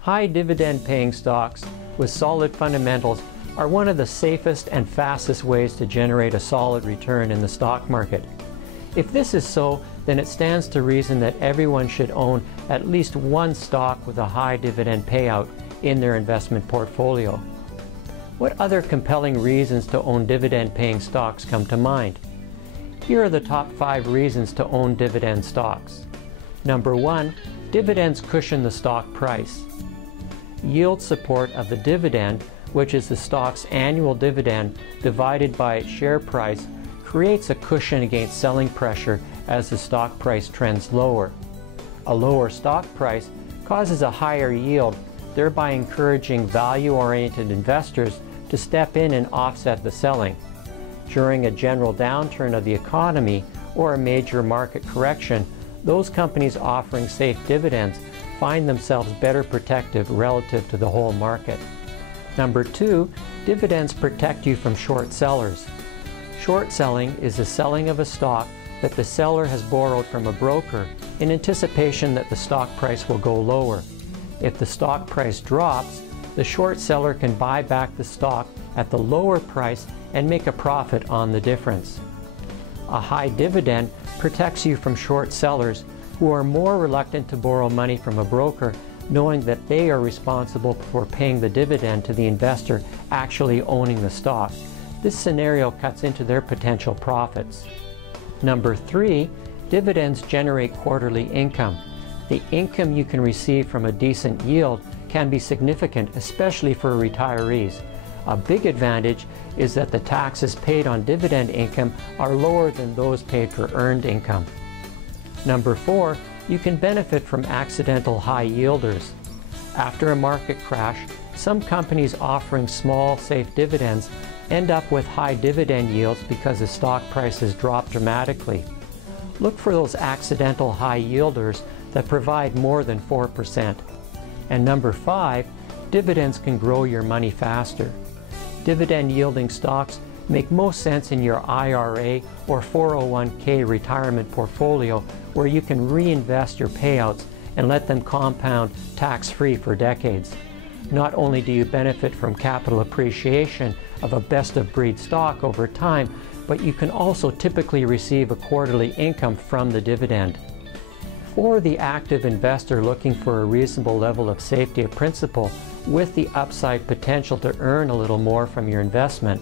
High dividend-paying stocks with solid fundamentals are one of the safest and fastest ways to generate a solid return in the stock market. If this is so, then it stands to reason that everyone should own at least one stock with a high dividend payout in their investment portfolio. What other compelling reasons to own dividend-paying stocks come to mind? Here are the top 5 reasons to own dividend stocks. Number 1, dividends cushion the stock price. Yield support of the dividend, which is the stock's annual dividend divided by its share price, creates a cushion against selling pressure as the stock price trends lower. A lower stock price causes a higher yield, thereby encouraging value-oriented investors to step in and offset the selling. During a general downturn of the economy or a major market correction, those companies offering safe dividends find themselves better protected relative to the whole market. Number 2, dividends protect you from short sellers. Short selling is the selling of a stock that the seller has borrowed from a broker in anticipation that the stock price will go lower. If the stock price drops, the short seller can buy back the stock at the lower price and make a profit on the difference. A high dividend protects you from short sellers who are more reluctant to borrow money from a broker, knowing that they are responsible for paying the dividend to the investor actually owning the stock. This scenario cuts into their potential profits. Number 3, dividends generate quarterly income. The income you can receive from a decent yield can be significant, especially for retirees. A big advantage is that the taxes paid on dividend income are lower than those paid for earned income. Number 4, you can benefit from accidental high yielders. After a market crash, some companies offering small, safe dividends end up with high dividend yields because the stock prices drop dramatically. Look for those accidental high yielders that provide more than 4%. And number 5, dividends can grow your money faster. Dividend yielding stocks make most sense in your IRA or 401k retirement portfolio, where you can reinvest your payouts and let them compound tax-free for decades. Not only do you benefit from capital appreciation of a best-of-breed stock over time, but you can also typically receive a quarterly income from the dividend. For the active investor looking for a reasonable level of safety of principal with the upside potential to earn a little more from your investment,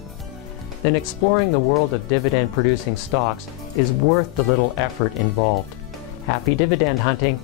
then exploring the world of dividend-producing stocks is worth the little effort involved. Happy dividend hunting!